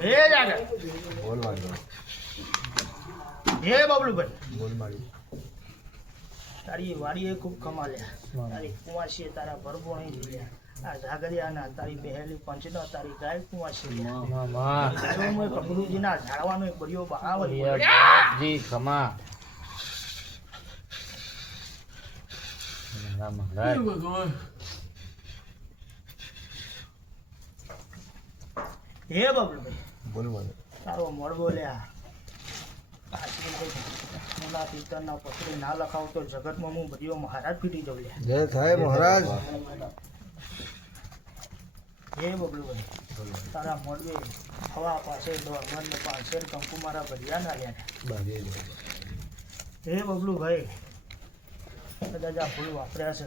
એ Jagr બોલ મારી એ બબલુભાઈ બોલ મારી તારી વાડીએ ખૂબ કમાલ્યા તારી કુંવાસી તારા ભરપો નહીં જોયા આ ઝાગરિયાના તારી બહેલી પંચનો તારી ગાય કુંવાસી કબરૂજીના ઝાડવાનો એક બળિયો બહાવ જી ખમા હે બબલુભાઈ બોલ મારી તારો મળવો લ્યા મોના પિત્તરના પત્રી ના લખાવતો જગતમાં હું બળિયો મહારાજ પીટી દઉં લ્યા જય થાય મહારાજ હે બબલુભાઈ તારા મોડવે હવા પાસે દોડવન પાસે કંકુ મારા ભરિયા ના લ્યા હે બબલુભાઈ કદાચ આ ફૂલ વાપર્યા છે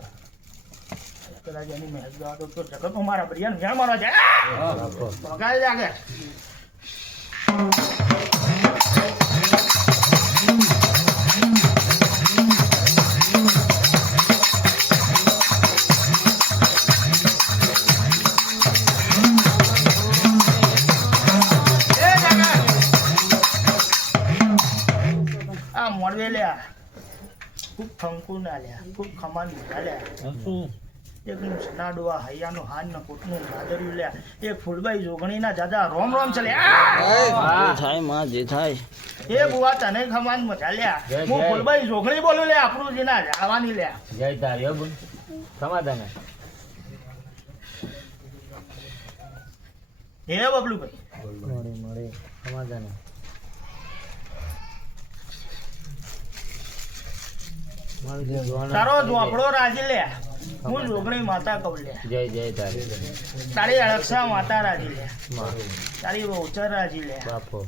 કદાચ એની મહેનત દવા તો જગતમાં મારા ભરિયાને જ્યાં મારવા જાય પગાર જાગે મળવે લ્યા ખૂબ ફંકુ ના લ્યા ખૂબ ખમાન લીધા લ્યા એક નું સનાડવા હૈયાનું હાન ને કોટનું ગાદર્યું લ્યા એક ફૂલબાઈ જોગણીના દાદા રોમ રોમ ચલે થાય માં જે થાય એ બુવા તને ખમાન મજા લ્યા હું ફૂલબાઈ જોગણી બોલું લ્યા આપણું ના જાવાની લ્યા જય તારી બોલ સમાધાન હે બબલુભાઈ મળે મળે સમાધાન તારો ઝોપડો રાજી લે હું જોગણી માતા કહું લે જય જય તારી તારી અળક્ષા માતા રાજી લે તારી વહુચર રાજી લે બાપો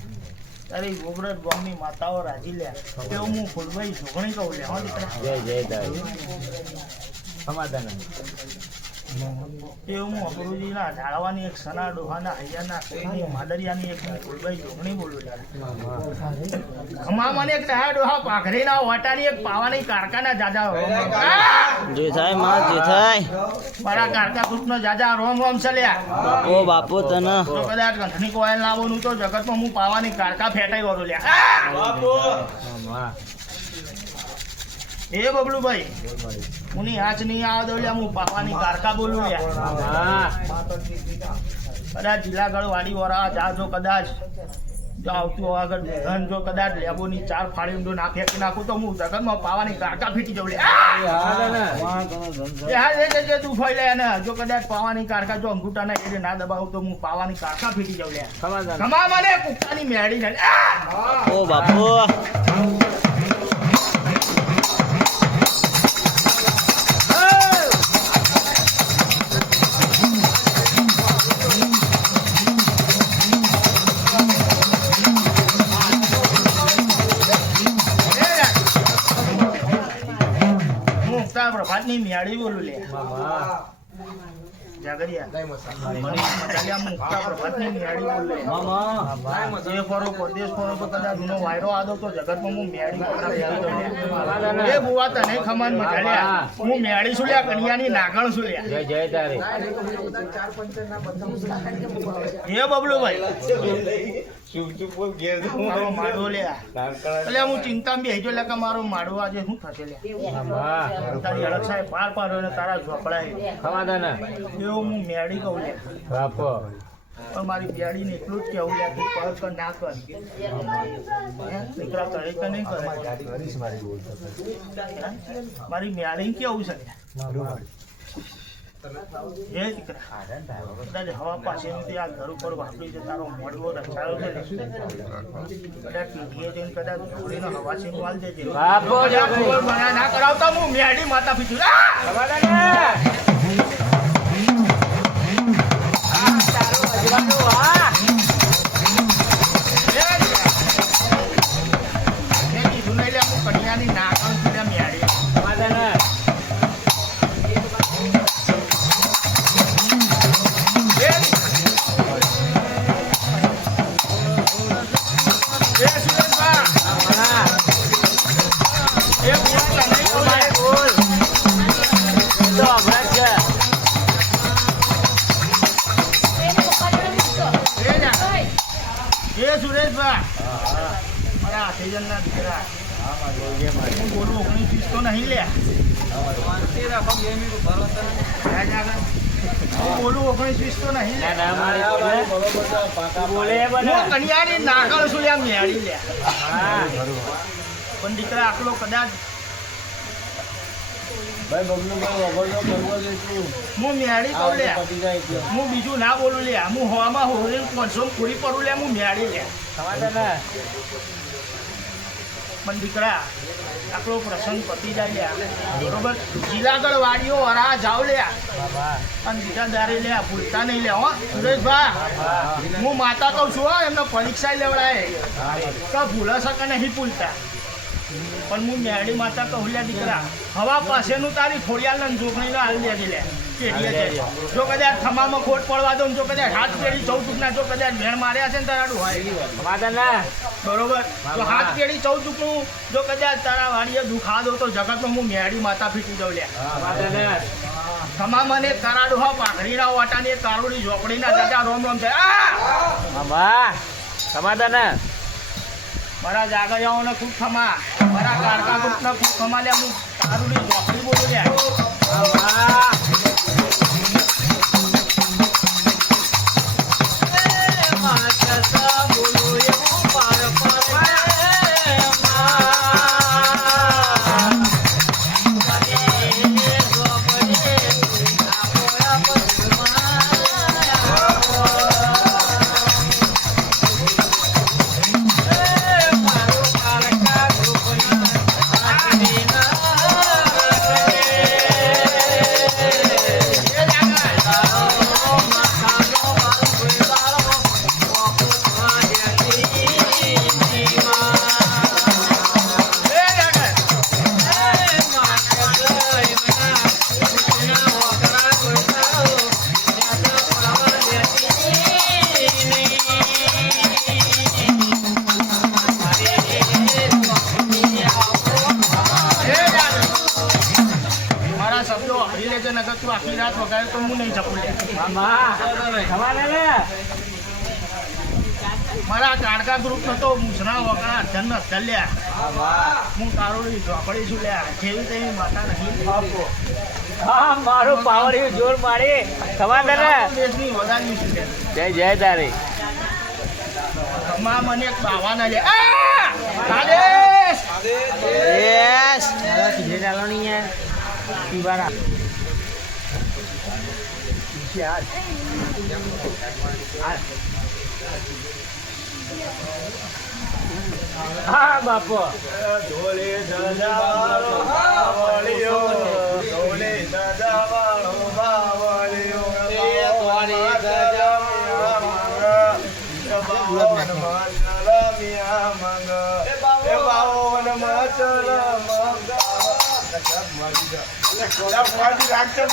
તારી ગોબરત ગામની માતાઓ રાજી લે એવું હું ફૂલભાઈ જોગણી કહું લે જય જય તારી સમાધાન એવું હું અપરુજીના ઝાડવાની એક સના ડોહાના હૈયાના કોઈની માદરિયાની એક હું ફૂલભાઈ જોગણી બોલું લે ખમામાં એક ડાયા ડોહા પાઘરીના વાટાની એક પાવાની કારકાના જાજા જે થાય માં જે થાય મારા કારકા ગ્રુપનો જાજા રોમ રોમ ચલ્યા ઓ બાપો તને તો કદાચ ગંઠની કોયલ લાવવાનું તો જગતમાં હું પાવાની કારકા ફેટાઈ વાળું લ્યા એ બબલુભાઈ મુની આંચ નહીં આવે તો લ્યા હું પાવાની કારકા બોલું લ્યા કદાચ જિલ્લાગઢ વાડી વરા જાજો કદાચ જો આવતું આગળ ધન જો કદાચ લેબોની 4 ફાડી ઊંડો ના ફેંકી નાખું તો હું જગતમાં પાવાની કારકા ફીટી જવું લે તું ફોઈ લે ને જો કદાચ પાવાની કારકા જો અંગૂઠા ના એટલે ના દબાવું તો હું પાવાની કારકા ફીટી જવું લે ખમા મને કુક્કાની મેળી ને ઓ બાપો પ્રભાતની મેળી બોલું લે જાગરિયા મુક્તા પ્રભાતની મેળી બોલું લે જે ફરો પરદેશ ફરો તો કદાચ જૂનો વાયરો આદો તો જગતમાં હું મેળી એ બુવા તને ખમાન મજાલ્યા હું મેળી છું લ્યા કન્યાની નાગણ છું લ્યા જય જય તારી હે બબલુભાઈ મારો માડો લ્યા એટલે હું ચિંતા બી હેજો લે કે મારો માડો આજે શું થશે લ્યા તારી અળક્ષાએ પાર પાડ્યો ને તારા ઝોપડાએ સમાધાન એવું હું મેળી કહું લે બાપો પણ મારી બેડીને એટલું જ કેવું લે તું કર કે ના કર દીકરા કરે કે નહીં કરે મારી મેળી કેવું છે એ દીકરા કદાચ હવા પાસેનું તે આ ઘર ઉપર વાપરી છે તારો મોડવો રચાયો છે કદાચ પીઠીએ જઈને કદાચ જોડીનો હવા છે વાલ દેજે બાપો ના કરાવતા હું મેડી માતા પીછું કન્યાની નાગણ મેળી તો અભરાજ છે એ સુરેશભાઈ મારા હાથીજનના દીકરા હું બોલું 19-20 તો નહીં લે હું બોલું 19-20 તો નહીં લે હું કન્યાની નાગળ છું લ્યા મેળી લે પણ દીકરા આટલો કદાચ હું મેળી કહું લે હું બીજું ના બોલું લે હું હવામાં હોળી 500 પૂરી પડું લે હું મેળી લે પણ દીકરા આટલો પ્રસંગ પતી જાય લે બરોબર જિલ્લાગઢ વાડીઓ હરા જાવ લે અને બીજા દારે લે ભૂલતા નહીં લે હો સુરેશભાઈ હું માતા કહું છું હો એમને પરીક્ષા લેવડાય તો ભૂલશે કે નહીં ભૂલતા પણ હું મેળી માતા કહું લે દીકરા હવા પાસેનું તારી ખોડિયાલ જોગણીને હાલ દેજે લે જો કદાચ ખમામાં ખોટ પડવા દો જો કદાચ હાથ પેઢી 14 ટૂકના જો કદાચ ભેણ માર્યા છે ને તારાડું હોય બરોબર તો હાથ પેઢી 14 ટૂકનું જો કદાચ તારા વાડીએ દુખા દો તો જગતમાં હું મેળી માતા ફીટી દઉં લે ખમામાં ને તારાડું હા પાઘડીના વાટાની કારુડી ઝોપડીના દાદા રોમ રોમ થાય સમાધાન મારા જાગરિયાઓને ખૂબ ખમા મારા કારકા ગ્રુપને ખૂબ ખમા લે હું કારુડી ઝોપડી બોલું લે આખી રાત વગાડે તો હું નહીં શકું મારા કાળકા ગ્રુપ નતો મૂછના વગણા ધન ચાલ્યા હું કારોડી ઝોપડી છું લ્યા જેવી તેવી માતા નહીં મારું પાવર જોર મારી સમાધાન દેશની વધારી છું જય જય તારી માં મને એક બાવાના લે આદેશ યસ કીધે ચાલો નહીં યાર પીવાના હા બાપો ઢોલે સજાવાળો બાવળિયો ઢોલે સજાવાળો બાવળિયો એ તોરી સજામિયા મંગ મિયા મંગ એ બાવન મચલ મંગ કોડા પાડી રાખજો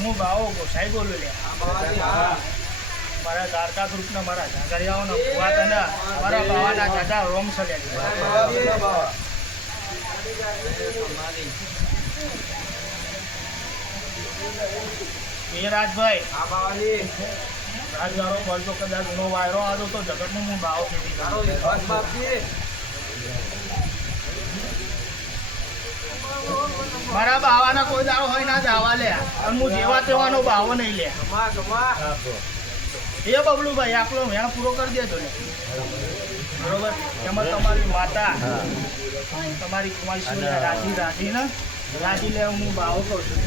હું ભાવો ગોસાઈ બોલું લે મારા દ્વારકા ગ્રુપના મારા જાગરિયાઓના ભુવાના મારા બાવાના દાદા રોમ છે એ રાજભાઈ રાજવાળો બોલતો કદાચ ગુનો વાયરો આવ્યો તો જગતનો હું ભાવ ફેરી મારા બાવાના કોઈ દારો હોય ના જાવા લે અને હું જેવા તેવાનો ભાવો નહીં લે એ બબલુભાઈ આપણો વેણ પૂરો કરી દેજો ને બરોબર એમાં તમારી માતા તમારી કુમારી રાજી ને રાજી લે હું ભાવો કહું છું